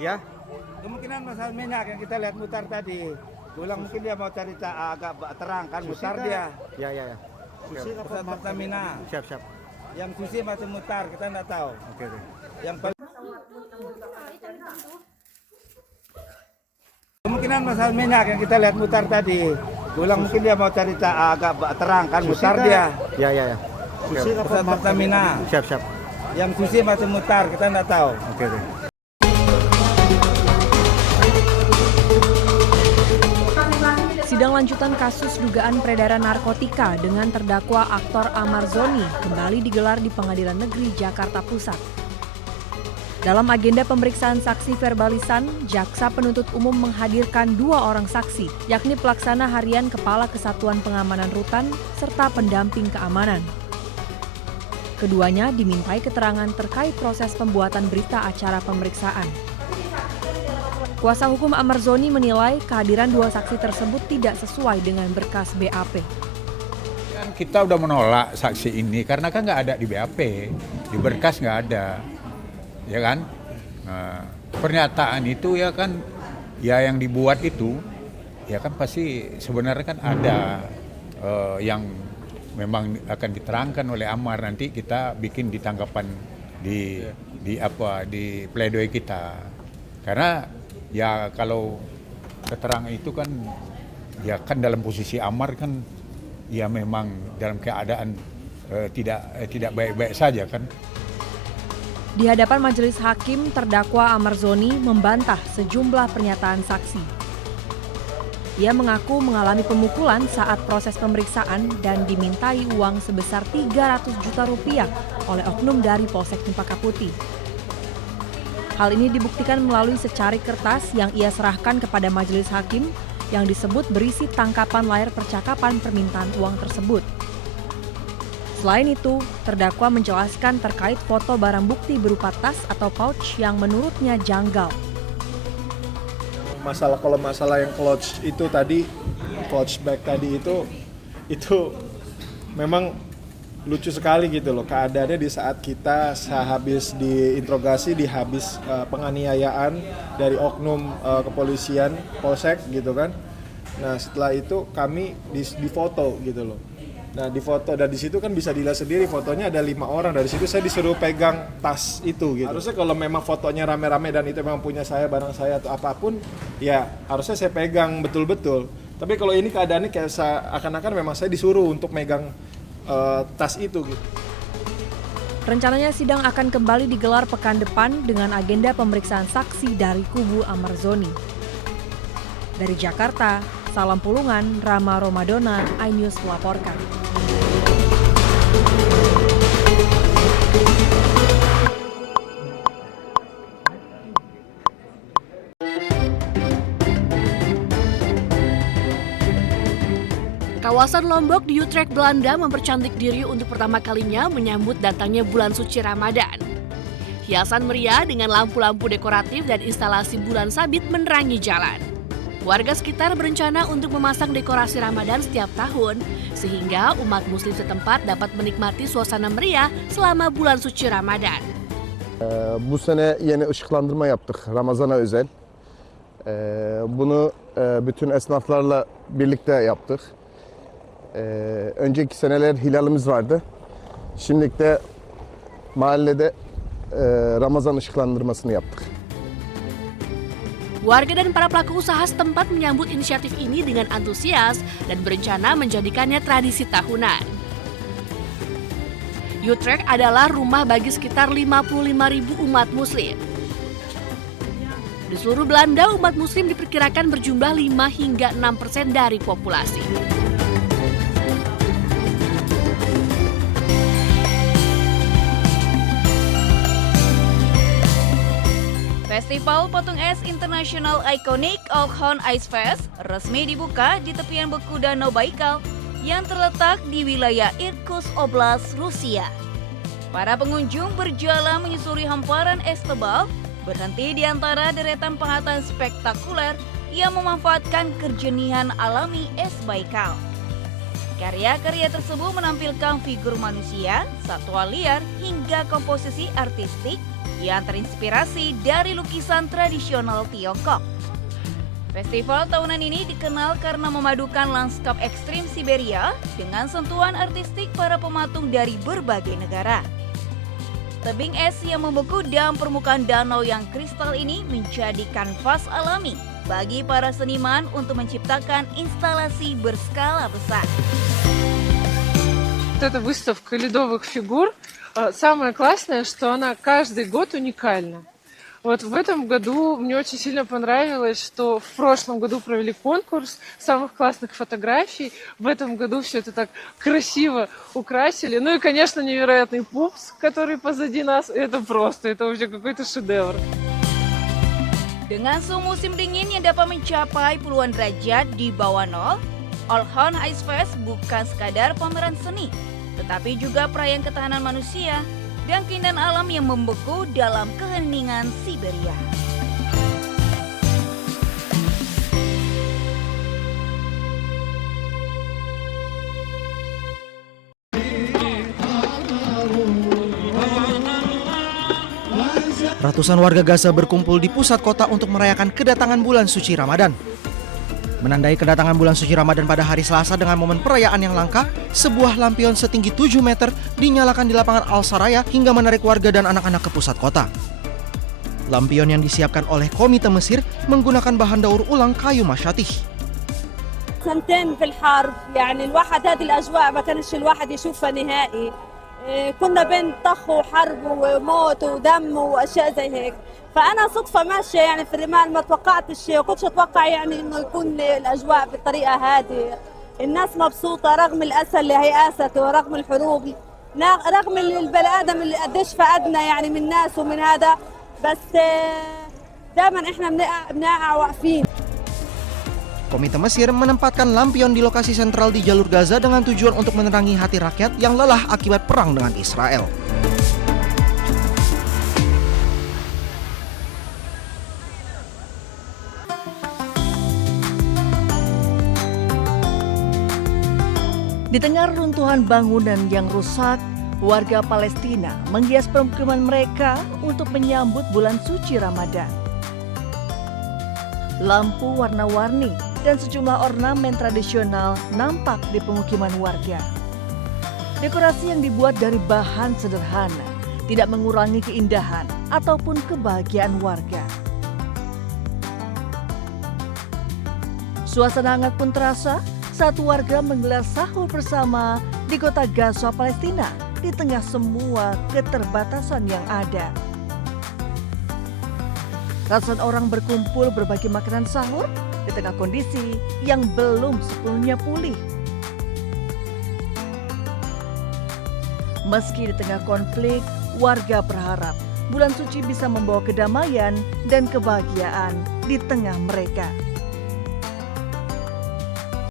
Ya, Kemungkinan masalah minyak yang kita lihat mutar tadi. Ulang mungkin dia mau cari agak terang kan, mutar dia. ya, ya, ya. Susi Pusat Pertamina. Siap, siap. Yang susi masih mutar, kita nggak tahu. Oke, oke. Yang paling kemungkinan masalah minyak yang kita lihat mutar tadi. Ulang mungkin dia mau cari agak terang kan, mutar dia. Ya, ya, ya. Susi Pusat Pertamina. Siap, siap. Yang susi masih mutar, kita nggak tahu. Oke, oke. Sidang lanjutan kasus dugaan peredaran narkotika dengan terdakwa aktor Amar Zoni kembali digelar di Pengadilan Negeri Jakarta Pusat. Dalam agenda pemeriksaan saksi verbalisan, jaksa penuntut umum menghadirkan 2 orang saksi, yakni pelaksana harian Kepala Kesatuan Pengamanan Rutan serta pendamping keamanan. Keduanya dimintai keterangan terkait proses pembuatan berita acara pemeriksaan. Kuasa hukum Amar Zoni menilai kehadiran 2 saksi tersebut tidak sesuai dengan berkas BAP. Kan kita udah menolak saksi ini karena kan nggak ada di BAP, di berkas nggak ada, ya kan? Nah, pernyataan itu ya kan, ya yang dibuat itu, ya kan pasti sebenarnya kan ada yang memang akan diterangkan oleh Amar, nanti kita bikin di tanggapan di pledoi kita, karena ya kalau keterangan itu kan ya kan dalam posisi Amar kan ya memang dalam keadaan tidak baik-baik saja kan. Di hadapan majelis hakim, terdakwa Amar Zoni membantah sejumlah pernyataan saksi. Ia mengaku mengalami pemukulan saat proses pemeriksaan dan dimintai uang sebesar 300 juta rupiah oleh oknum dari Polsek Cempaka Putih. Hal ini dibuktikan melalui secari kertas yang ia serahkan kepada majelis hakim yang disebut berisi tangkapan layar percakapan permintaan uang tersebut. Selain itu, terdakwa menjelaskan terkait foto barang bukti berupa tas atau pouch yang menurutnya janggal. Kalau masalah yang clutch itu tadi, clutch bag tadi itu memang lucu sekali gitu loh keadaannya di saat kita sehabis diinterogasi, dihabis penganiayaan dari oknum kepolisian Polsek gitu kan. Nah setelah itu kami difoto gitu loh. Nah difoto dan di situ kan bisa dilihat sendiri fotonya ada 5 orang, dari situ saya disuruh pegang tas itu gitu. Harusnya kalau memang fotonya rame-rame dan itu memang punya saya, barang saya atau apapun, ya harusnya saya pegang betul-betul. Tapi kalau ini keadaannya kayak akan-akan memang saya disuruh untuk megang tas itu gitu. Rencananya sidang akan kembali digelar pekan depan dengan agenda pemeriksaan saksi dari kubu Amar Zoni. Dari Jakarta, Salam Pulungan, Rama Romadona, iNews melaporkan. Kawasan Lombok di Utrecht, Belanda mempercantik diri untuk pertama kalinya menyambut datangnya bulan suci Ramadan. Hiasan meriah dengan lampu-lampu dekoratif dan instalasi bulan sabit menerangi jalan. Warga sekitar berencana untuk memasang dekorasi Ramadan setiap tahun, sehingga umat muslim setempat dapat menikmati suasana meriah selama bulan suci Ramadan. Bu sene yeni ışıklandırma yaptık Ramazan'a özel. Bunu bütün esnaflarla birlikte yaptık. Önceki seneler hilalimiz vardı. Şimdilik de mahallede Ramazan ışıklandırmasını yaptık. Warga dan para pelaku usaha setempat menyambut inisiatif ini dengan antusias dan berencana menjadikannya tradisi tahunan. Utrecht adalah rumah bagi sekitar 55.000 umat muslim. Di seluruh Belanda, umat muslim diperkirakan berjumlah 5 hingga 6% dari populasi. Festival Patung Es International Iconic Okhon Ice Fest resmi dibuka di tepian beku Danau Baikal yang terletak di wilayah Irkutsk Oblast, Rusia. Para pengunjung berjalan menyusuri hamparan es tebal, berhenti di antara deretan pahatan spektakuler yang memanfaatkan kejenihan alami es Baikal. Karya-karya tersebut menampilkan figur manusia, satwa liar, hingga komposisi artistik yang terinspirasi dari lukisan tradisional Tiongkok. Festival tahunan ini dikenal karena memadukan lanskap ekstrim Siberia dengan sentuhan artistik para pematung dari berbagai negara. Tebing es yang membeku dan permukaan danau yang kristal ini menjadi kanvas alami bagi para seniman untuk menciptakan instalasi berskala besar. Вот эта выставка ледовых фигур, самое классное, что она каждый год уникальна. Вот в этом году мне очень сильно понравилось, что в прошлом году провели конкурс самых классных фотографий. В этом году все это так красиво украсили. Ну и, конечно, невероятный пупс, который позади нас. Это вообще какой-то шедевр. Dengan suhu musim dingin yang dapat mencapai puluhan derajat di bawah nol, Olkhon Ice Fest bukan sekadar pameran seni, tetapi juga perayaan ketahanan manusia dan keindahan alam yang membeku dalam keheningan Siberia. Ratusan warga Gaza berkumpul di pusat kota untuk merayakan kedatangan bulan suci Ramadan. Menandai kedatangan bulan suci Ramadan pada hari Selasa dengan momen perayaan yang langka, sebuah lampion setinggi 7 meter dinyalakan di lapangan Al-Saraya hingga menarik warga dan anak-anak ke pusat kota. Lampion yang disiapkan oleh Komite Mesir menggunakan bahan daur ulang kayu masyatih. سنتين في الحرب يعني الواحد هذه الأجواء ما كانش الواحد يشوفها نهائي كنا بين طخ وحرب وموت ودم وأشياء زي هيك فأنا صدفة ماشية يعني في الرمال ما توقعتش كنتش أتوقع يعني إنه يكون الأجواء بالطريقة هذه الناس مبسوطة رغم الأسى اللي هيأست ورغم الحروب رغم البني آدم اللي قديش فقدنا يعني من ناس ومن هذا بس دائما إحنا بنقع واقفين. Komite Mesir menempatkan lampion di lokasi sentral di jalur Gaza dengan tujuan untuk menerangi hati rakyat yang lelah akibat perang dengan Israel. Di tengah runtuhan bangunan yang rusak, warga Palestina menghias permukiman mereka untuk menyambut bulan suci Ramadan. Lampu warna-warni dan sejumlah ornamen tradisional nampak di pemukiman warga. Dekorasi yang dibuat dari bahan sederhana tidak mengurangi keindahan ataupun kebahagiaan warga. Suasana hangat pun terasa saat warga menggelar sahur bersama di kota Gaza, Palestina, di tengah semua keterbatasan yang ada. Ratusan orang berkumpul berbagi makanan sahur di tengah kondisi yang belum sepenuhnya pulih. Meski di tengah konflik, warga berharap bulan suci bisa membawa kedamaian dan kebahagiaan di tengah mereka.